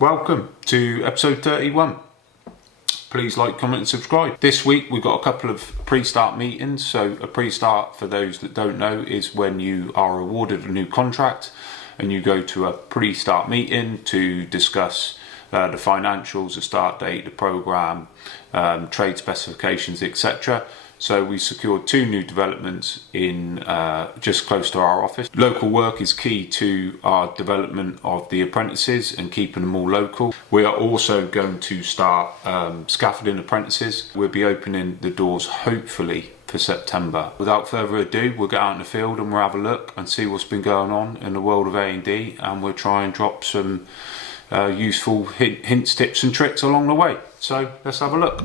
Welcome to episode 31. Please like, comment and subscribe. This week we've got a couple of pre-start meetings. So a pre-start, for those that don't know, is when you are awarded a new contract and you go to a pre-start meeting to discuss the financials, the start date, the programme, trade specifications, etc. So we secured two new developments in just close to our office. Local work is key to our development of the apprentices and keeping them all local. We are also going to start Scaffolding Apprentices. We'll be opening the doors hopefully for September. Without further ado, we'll get out in the field and we'll have a look and see what's been going on in the world of A&D, and we'll try and drop some useful hints, tips and tricks along the way. So let's have a look.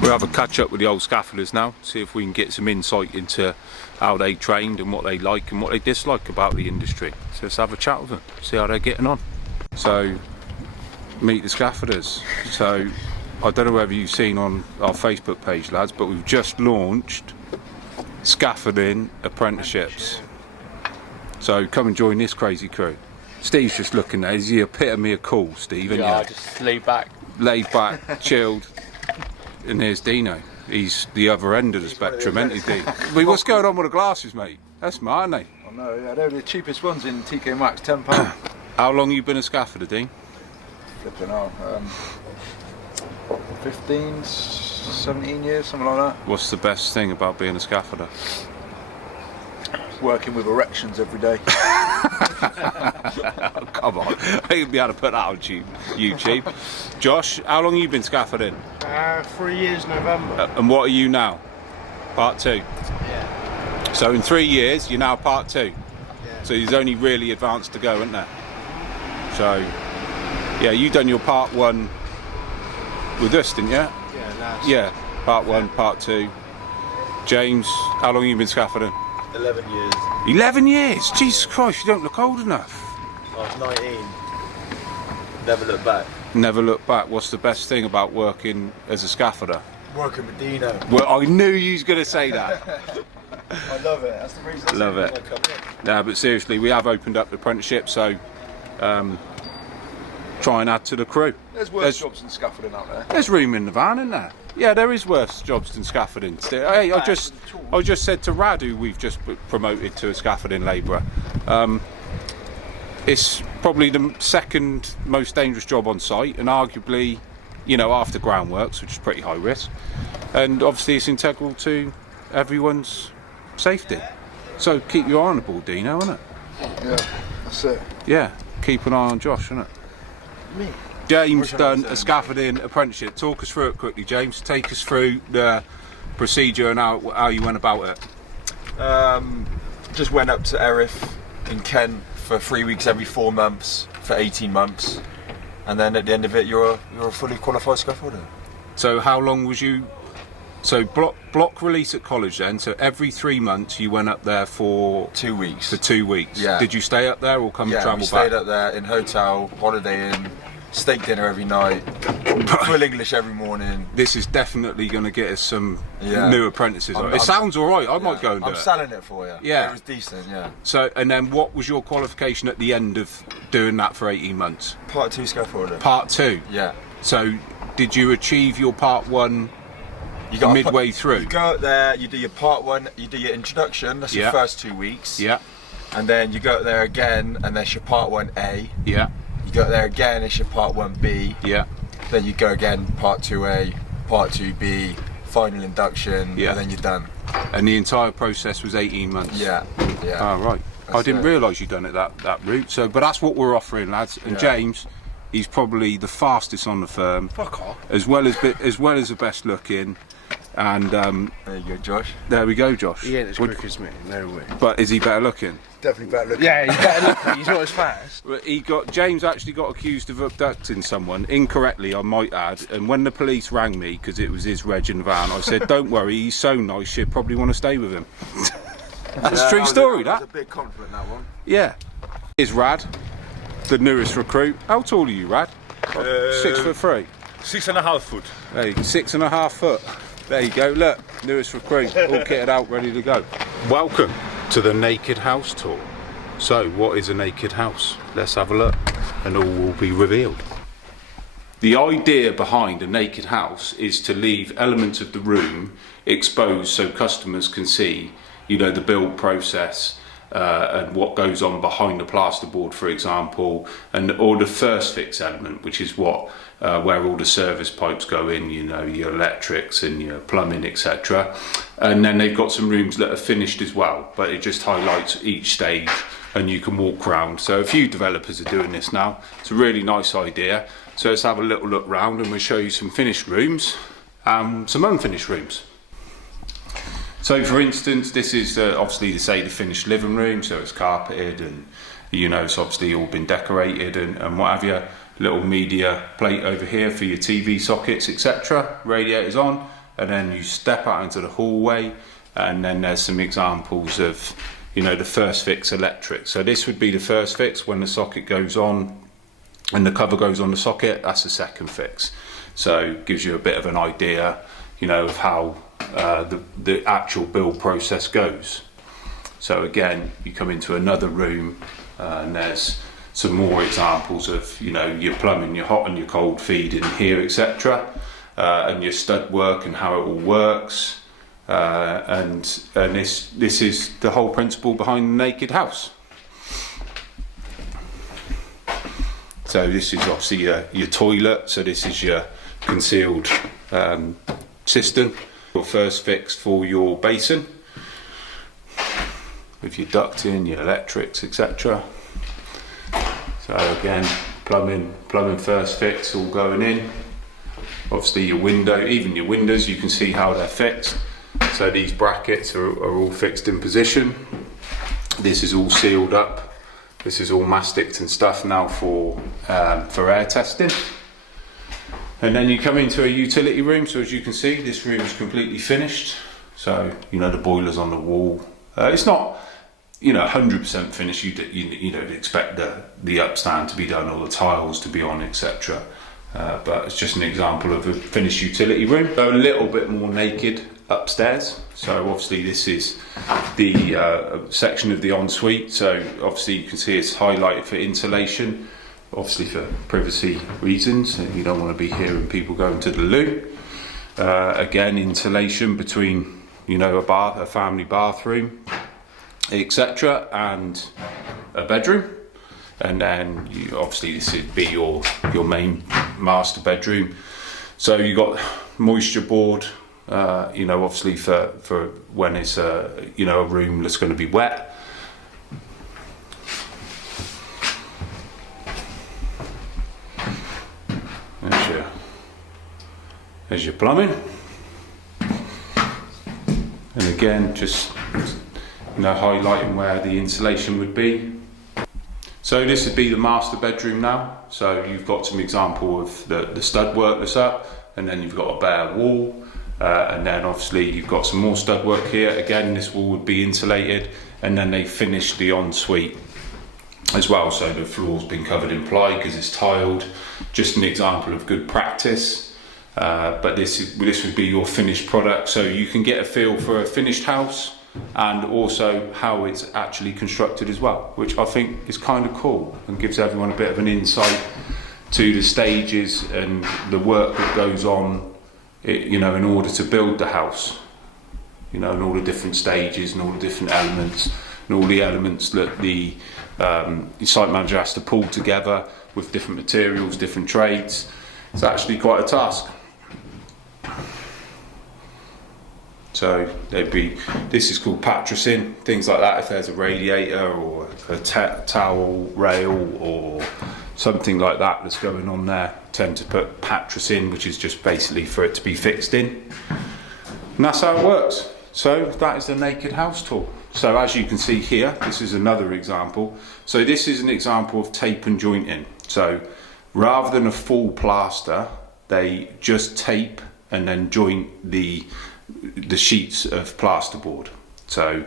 We'll have a catch up with the old scaffolders now, see if we can get some insight into how they trained and what they like and what they dislike about the industry. So let's have a chat with them, see how they're getting on. So, meet the scaffolders. So, I don't know whether you've seen on our Facebook page, lads, but we've just launched Scaffolding Apprenticeships. So come and join this crazy crew. Steve's just looking there, he's the epitome of cool, Steve, isn't Yeah, you? just laid back. Laid back, chilled. And there's Dino. He's the other end of the spectrum, isn't he, Dean? What's going on with the glasses, mate? That's smart, aren't they? I know, yeah, they're the cheapest ones in TK Maxx, £10. How long you been a scaffolder, Dean? Flipping out. 15, 17 years, something like that. What's the best thing about being a scaffolder? Working with erections every day. Oh, come on, you'd be able to put that on YouTube. Josh, how long have you been scaffolding? 3 years November. And what are you now? Part 2? Yeah. So in 3 years, you're now part 2? Yeah. So there's only really advanced to go, isn't there? So, yeah, you done your part 1 with us, didn't you? Yeah, last. Yeah, part 1, part 2. James, how long have you been scaffolding? 11 years. 11 years? Jesus Christ, you don't look old enough. I was 19. Never looked back. Never look back. What's the best thing about working as a scaffolder? Working with Dino. Well, I knew you was going to say that. I love it. That's the reason. Love it. I come in. No, but seriously, we have opened up the apprenticeship, so try and add to the crew. There's worse jobs than scaffolding out there. There's room in the van, isn't there? Yeah, there is worse jobs than scaffolding. Hey, I just said to Rad, who we've just promoted to a scaffolding labourer, it's probably the second most dangerous job on site, and arguably, you know, after groundworks, which is pretty high risk, and obviously it's integral to everyone's safety. So keep your eye on the ball, Dino, isn't it? Yeah, that's it. Yeah, keep an eye on Josh, isn't it? Me. James done a scaffolding apprenticeship. Talk us through it quickly, James. Take us through the procedure and how you went about it. Just went up to Erith in Kent for 3 weeks every 4 months for 18 months, and then at the end of it you're a fully qualified scaffolder. So how long was you? So block release at college then. So every 3 months you went up there for 2 weeks. For 2 weeks. Yeah. Did you stay up there or come Yeah, travel we stayed back? up there in hotel, holiday inn, steak dinner every night, full English every morning. This is definitely going to get us some Yeah. new apprentices. I'm- It sounds all right. I might go and do I'm it. selling it for you. Yeah. It was decent, yeah. So, and then what was your qualification at the end of doing that for 18 months? Part 2 scaffolder. Part 2. Yeah. So, did you achieve your part 1 You got midway through? You go out there, you do your part 1, you do your introduction, that's Yeah. your first 2 weeks. Yeah, And then you go out there again, and that's your part 1A. yeah, You go out there again, it's your part 1B. yeah. Then you go again, part 2A, part 2B, final induction, Yeah. and then you're done. And the entire process was 18 months? Yeah, yeah. Oh, right. I That's didn't it. realise you'd done it that route. So, but that's what we're offering, lads. And Yeah. James, he's probably the fastest on the firm, Fuck off. as well as the best looking. And There you go, Josh. there we go, Josh. He ain't as quick as me. No way. But is he better looking? Definitely better looking. Yeah, he's better looking. He's not as fast. Well, James actually got accused of abducting someone, incorrectly I might add, and when the police rang me, because it was his reg in the van, I said, don't worry, he's so nice, you'd probably want to stay with him. That's a true story, That that. was a big compliment, that one. Yeah. Here's Rad, the newest recruit. How tall are you, Rad? 6'3". 6.5 foot. There you go, 6.5 foot. There you go, look, newest recruit, all kitted out, ready to go. Welcome to the Naked House tour. So, what is a naked house? Let's have a look, and all will be revealed. The idea behind a naked house is to leave elements of the room exposed so customers can see, the build process and what goes on behind the plasterboard, for example, or the first fix element, which is where all the service pipes go in, your electrics and your plumbing, etc. And then they've got some rooms that are finished as well, but it just highlights each stage and you can walk around. So a few developers are doing this now. It's a really nice idea. So let's have a little look round and we'll show you some finished rooms and some unfinished rooms. So for instance, this is obviously the finished living room, so it's carpeted and it's obviously all been decorated and what have you. Little media plate over here for your TV sockets, etc. Radiators on, and then you step out into the hallway and then there's some examples of the first fix electric. So this would be the first fix when the socket goes on and the cover goes on the socket. That's the second fix. So it gives you a bit of an idea of how the actual build process goes. So again, you come into another room and there's some more examples of your plumbing, your hot and your cold feed in here, etc. And your stud work and how it all works. And this is the whole principle behind the naked house. So this is obviously your toilet. So this is your concealed cistern. Your first fix for your basin with your ducting, your electrics, etc. So again, plumbing first fix all going in. Obviously your window, even your windows, you can see how they're fixed. So these brackets are all fixed in position. This is all sealed up. This is all masticed and stuff now for air testing. And then you come into a utility room. So as you can see, this room is completely finished. So the boiler's on the wall. It's not 100% finished. You don't expect the upstand to be done or the tiles to be on, etc. But it's just an example of a finished utility room. So a little bit more naked upstairs. So obviously this is the section of the ensuite. So obviously you can see it's highlighted for insulation, obviously for privacy reasons. You don't want to be hearing people going to the loo. Again, insulation between a family bathroom, etc., and a bedroom. And then obviously this would be your main master bedroom. So you got moisture board, obviously for when it's a room that's going to be wet. There's your plumbing, and again just highlighting where the insulation would be. So this would be the master bedroom now. So you've got some example of the stud work that's up, and then you've got a bare wall, and then obviously you've got some more stud work here. Again, this wall would be insulated, and then they finished the ensuite as well. So the floor's been covered in ply because it's tiled. Just an example of good practice. But this would be your finished product, so you can get a feel for a finished house and also how it's actually constructed as well, which I think is kind of cool and gives everyone a bit of an insight to the stages and the work that goes on, in order to build the house, and all the different stages and all the different elements and all the elements that the site manager has to pull together with different materials, different trades. It's actually quite a task. So this is called pattricing, things like that. If there's a radiator or a towel rail or something like that that's going on there, tend to put pattricing, which is just basically for it to be fixed in. And that's how it works. So that is the naked house tool. So as you can see here, this is another example. So this is an example of tape and jointing. So rather than a full plaster, they just tape and then joint the sheets of plasterboard. So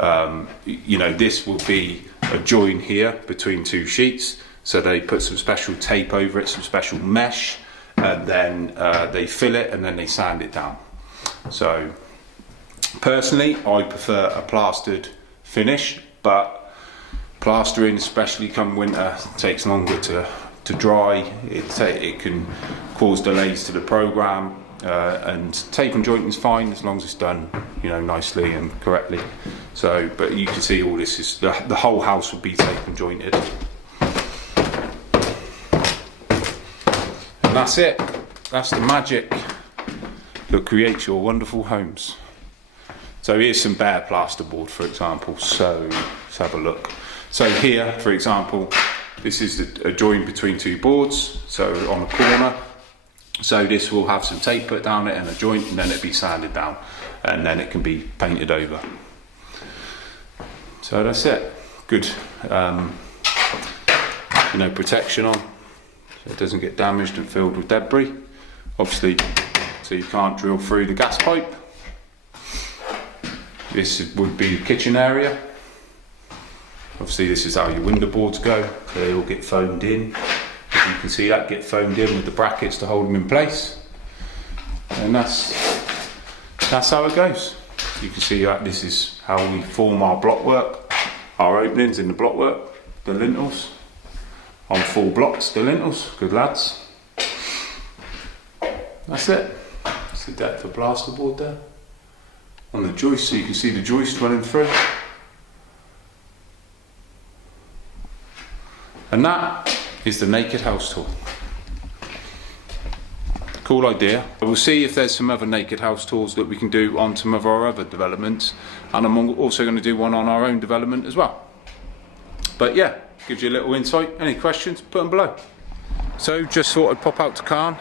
You know, this will be a join here between two sheets, so they put some special tape over it, some special mesh, and then they fill it and then they sand it down. So personally I prefer a plastered finish, but plastering, especially come winter, takes longer to dry. It can cause delays to the program, and tape and jointing is fine as long as it's done, you know, nicely and correctly. So, but you can see all this is the whole house would be tape and jointed, and that's it. That's the magic that creates your wonderful homes. So here's some bare plasterboard, for example. So let's have a look. So here, for example, this is a join between two boards, so on the corner. So this will have some tape put down it and a joint, and then it'll be sanded down, and then it can be painted over. So that's it. Good, you know, protection on, so it doesn't get damaged and filled with debris. Obviously, so you can't drill through the gas pipe. This would be the kitchen area. Obviously this is how your window boards go, so they all get foamed in. As you can see, that get foamed in with the brackets to hold them in place. And that's how it goes. You can see that this is how we form our blockwork, our openings in the blockwork, the lintels. On full blocks, the lintels, good lads. That's it. That's the depth of plasterboard there. On the joist, so you can see the joist running through. And that is the naked house tour. Cool idea. We'll see if there's some other naked house tours that we can do on some of our other developments, and I'm also going to do one on our own development as well. But yeah, gives you a little insight. Any questions, put them below. So just thought I'd pop out to Khan,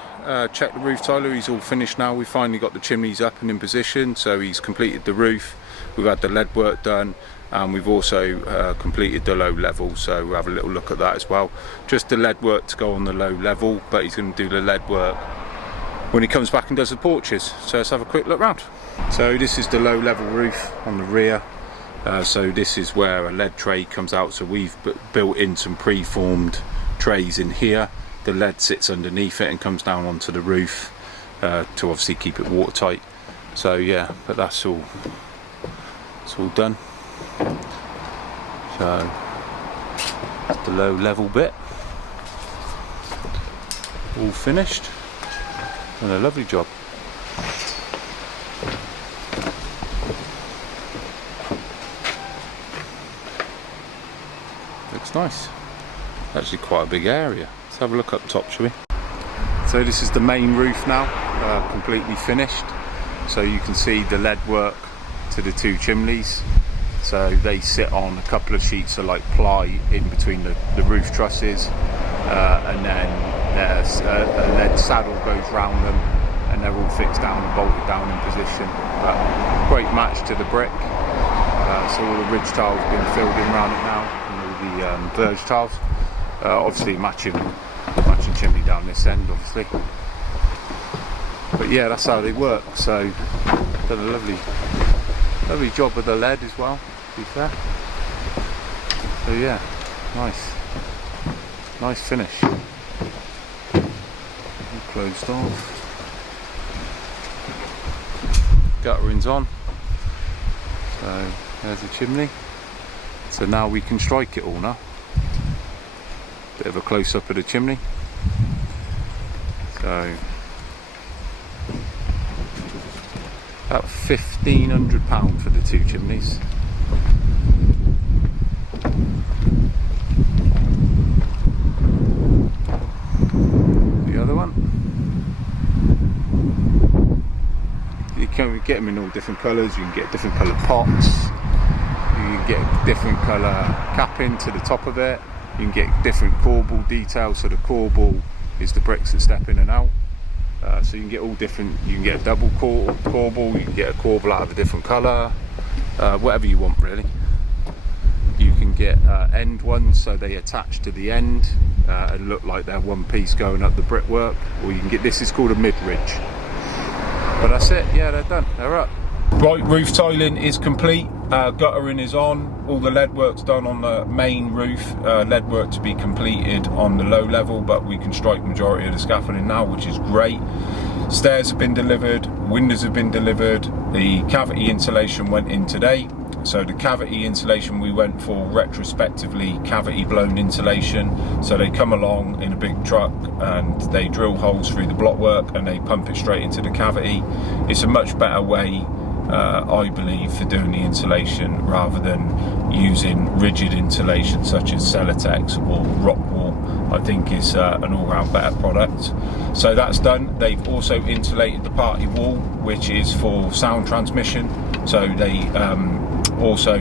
check the roof tiler. He's all finished now. We finally got the chimneys up and in position, so he's completed the roof. We've had the lead work done, and we've also completed the low level, so we'll have a little look at that as well. Just the lead work to go on the low level, but he's going to do the lead work when he comes back and does the porches. So let's have a quick look round. So this is the low level roof on the rear. So this is where a lead tray comes out, so we've built in some pre-formed trays in here. The lead sits underneath it and comes down onto the roof to obviously keep it watertight. So yeah, but that's all, it's all done. So that's the low level bit, all finished, and a lovely job. Looks nice. Actually quite a big area. Let's have a look up top, shall we? So this is the main roof now, completely finished. So you can see the lead work to the two chimneys. So they sit on a couple of sheets of like ply in between the roof trusses, and then there's a lead saddle goes round them, and they're all fixed down and bolted down in position. But great match to the brick. So all the ridge tiles been filled in around it now, and all the verge tiles. Obviously matching chimney down this end, obviously. But yeah, that's how they work. So done a lovely job with the lead as well, to be fair. So yeah, nice finish. All closed off. Guttering's on. So there's the chimney. So now we can strike it all now. Bit of a close up of the chimney. So about £1,500 for the two chimneys. The other one. You can get them in all different colours. You can get different colour pots. You can get different colour capping to the top of it. You can get different corbel details. So the corbel is the bricks that step in and out. So you can get all different. You can get a double corbel. You can get a corbel out of a different colour. Whatever you want, really. You can get end ones, so they attach to the end and look like they're one piece going up the brickwork. Or you can get, this is called a mid ridge. But that's it. Yeah, they're done. They're up. Right, roof tiling is complete, guttering is on, all the lead work's done on the main roof, lead work to be completed on the low level, but we can strike majority of the scaffolding now, which is great. Stairs have been delivered, windows have been delivered, the cavity insulation went in today. So the cavity insulation we went for retrospectively cavity blown insulation. So they come along in a big truck and they drill holes through the blockwork and they pump it straight into the cavity. It's a much better way, I believe, for doing the insulation rather than using rigid insulation such as Celotex or rock wool. I think is an all-round better product. So that's done. They've also insulated the party wall, which is for sound transmission. So they also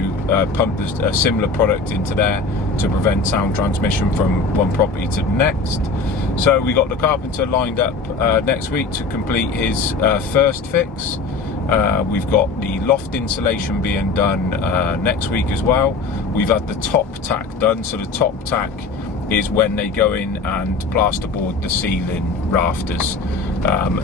pumped a similar product into there to prevent sound transmission from one property to the next. So we got the carpenter lined up next week to complete his first fix. We've got the loft insulation being done next week as well. We've had the top tack done. So the top tack is when they go in and plasterboard the ceiling rafters.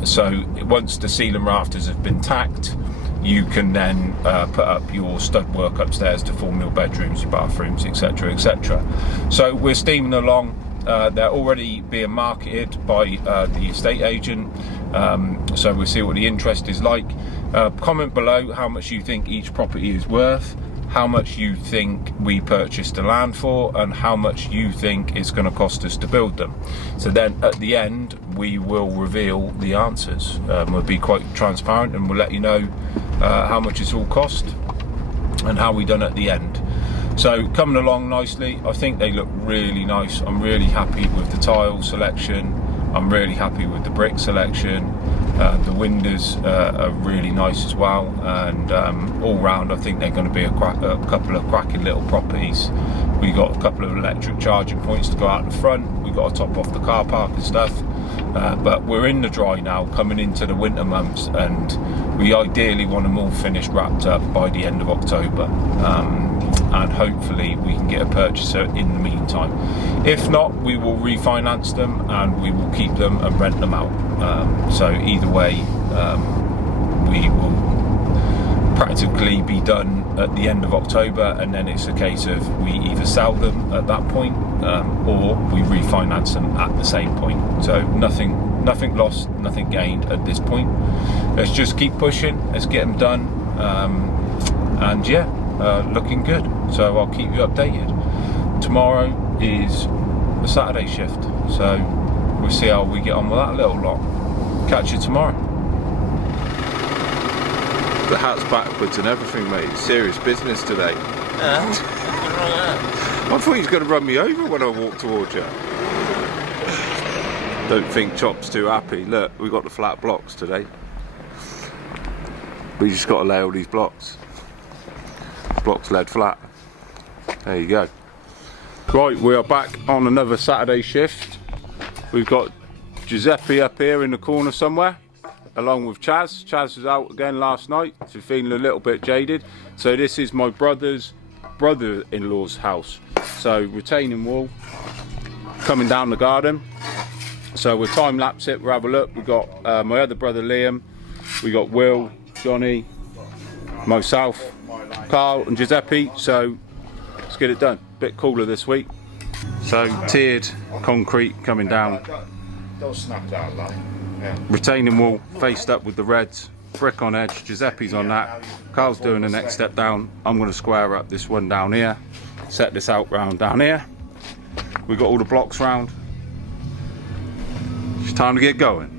So once the ceiling rafters have been tacked, you can then put up your stud work upstairs to form your bedrooms, your bathrooms, etc, etc. So we're steaming along. They're already being marketed by the estate agent, so we'll see what the interest is like. Comment below how much you think each property is worth, how much you think we purchased the land for, and how much you think it's going to cost us to build them. So then at the end we will reveal the answers. We'll be quite transparent and we'll let you know how much it's all cost and how we done at the end. So coming along nicely. I think they look really nice. I'm really happy with the tile selection. I'm really happy with the brick selection. The windows are really nice as well, and all round I think they're going to be a couple of cracking little properties. We got a couple of electric charging points to go out the front. We've got to top off the car park and stuff, but we're in the dry now, coming into the winter months, and we ideally want them all finished, wrapped up by the end of October, and hopefully we can get a purchaser in the meantime. If not, we will refinance them and we will keep them and rent them out. So either way, we will practically be done at the end of October, and then it's a case of we either sell them at that point or we refinance them at the same point. So nothing lost, nothing gained at this point. Let's just keep pushing, let's get them done, and yeah, looking good. So I'll keep you updated. Tomorrow is a Saturday shift, so we'll see how we get on with that little lot. Catch you tomorrow. The hat's backwards and everything, mate. Serious business today. I thought he was going to run me over when I walked towards you. Don't think Chop's too happy. Look, we got the flat blocks today. We just got to lay all these blocks. Blocks laid flat. There you go. Right, we are back on another Saturday shift. We've got Giuseppe up here in the corner somewhere, along with Chaz. Chaz was out again last night, so feeling a little bit jaded. So this is my brother-in-law's house. So retaining wall coming down the garden. So we'll time lapse it, we'll have a look. We've got my other brother Liam, we got Will, Johnny, myself, Carl and Giuseppe. So let's get it done. Bit cooler this week. So tiered concrete coming down. Don't snap that line. Yeah. Retaining wall faced up with the reds, brick on edge. Giuseppe's on that. Carl's doing the next step down. I'm going to square up this one down here, set this out round down here. We've got all the blocks round. It's time to get going.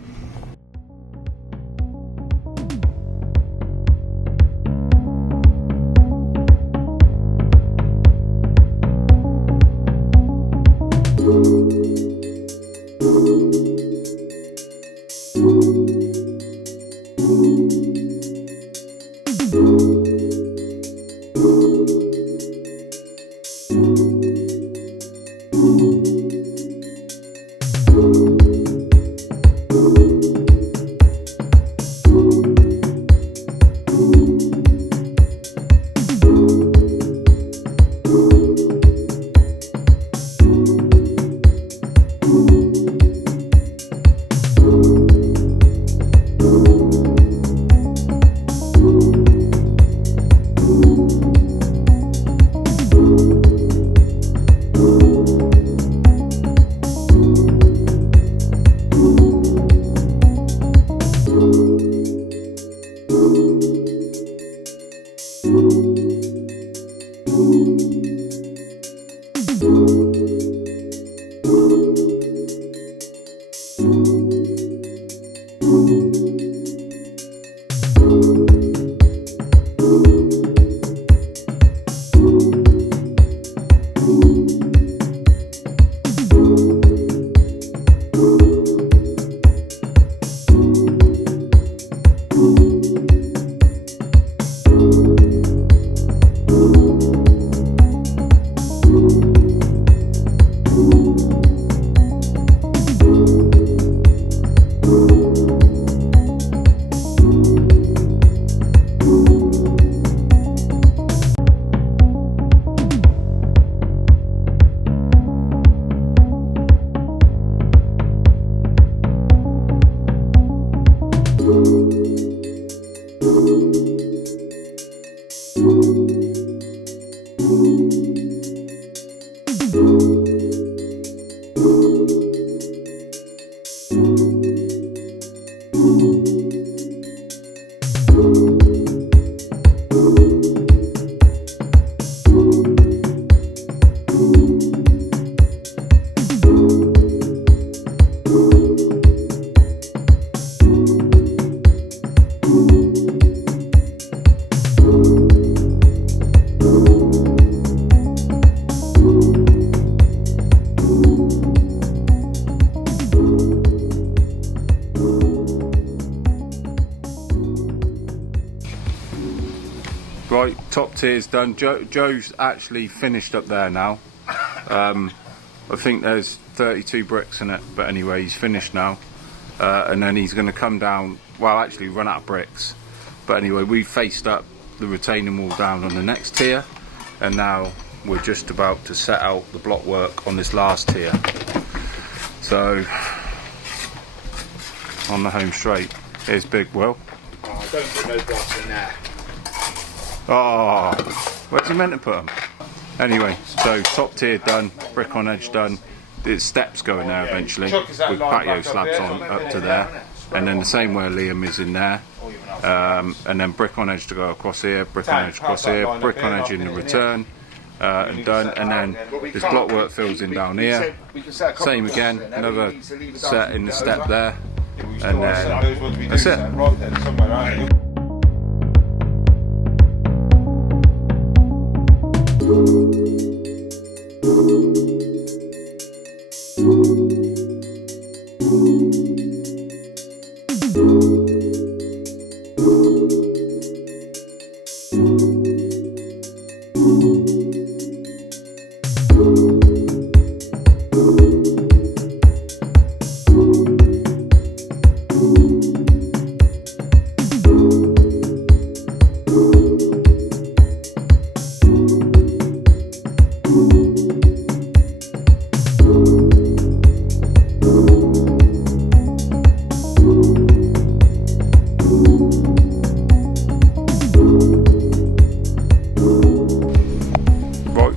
Right, top tier's done. Joe's actually finished up there now. I think there's 32 bricks in it, but anyway, he's finished now. And then he's going to come down, well actually run out of bricks. But anyway, we faced up the retaining wall down on the next tier, and now we're just about to set out the block work on this last tier. So, on the home straight, here's Big Will. Oh, don't put no blocks in there. Oh, where's he meant to put them? Anyway, so top tier done, brick on edge done. There's steps going there eventually with patio slabs on up to there, and then the same where Liam is in there, and then brick on edge to go across here, brick on edge across here, brick on edge in the return, and done. And then this block work fills in down here. Same again, another set in the step there, and then that's it.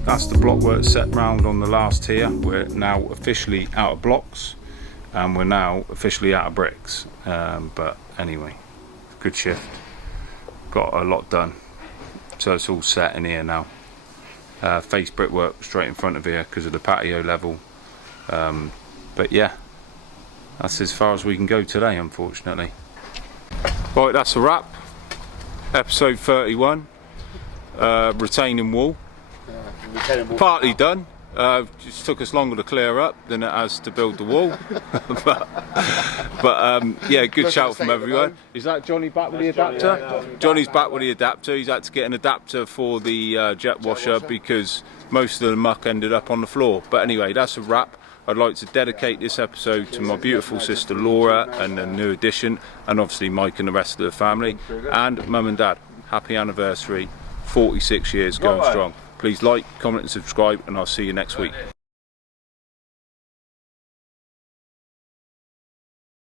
That's the block work set round on the last tier. We're now officially out of blocks, and we're now officially out of bricks. But anyway, good shift. Got a lot done. So it's all set in here now. Face brickwork straight in front of here because of the patio level. But yeah, that's as far as we can go today, unfortunately. Right, that's a wrap. Episode 31. Retaining wall. Partly done. Just took us longer to clear up than it has to build the wall. but yeah, good shout from everyone. Is that Johnny back with the adapter? Yeah. Johnny's back with the adapter. He's had to get an adapter for the jet washer because most of the muck ended up on the floor. But anyway, that's a wrap. I'd like to dedicate this episode to my beautiful sister Laura and the new addition, and obviously Mike and the rest of the family, and Mum and Dad. Happy anniversary, 46 years going strong. Please like, comment and subscribe, and I'll see you next week.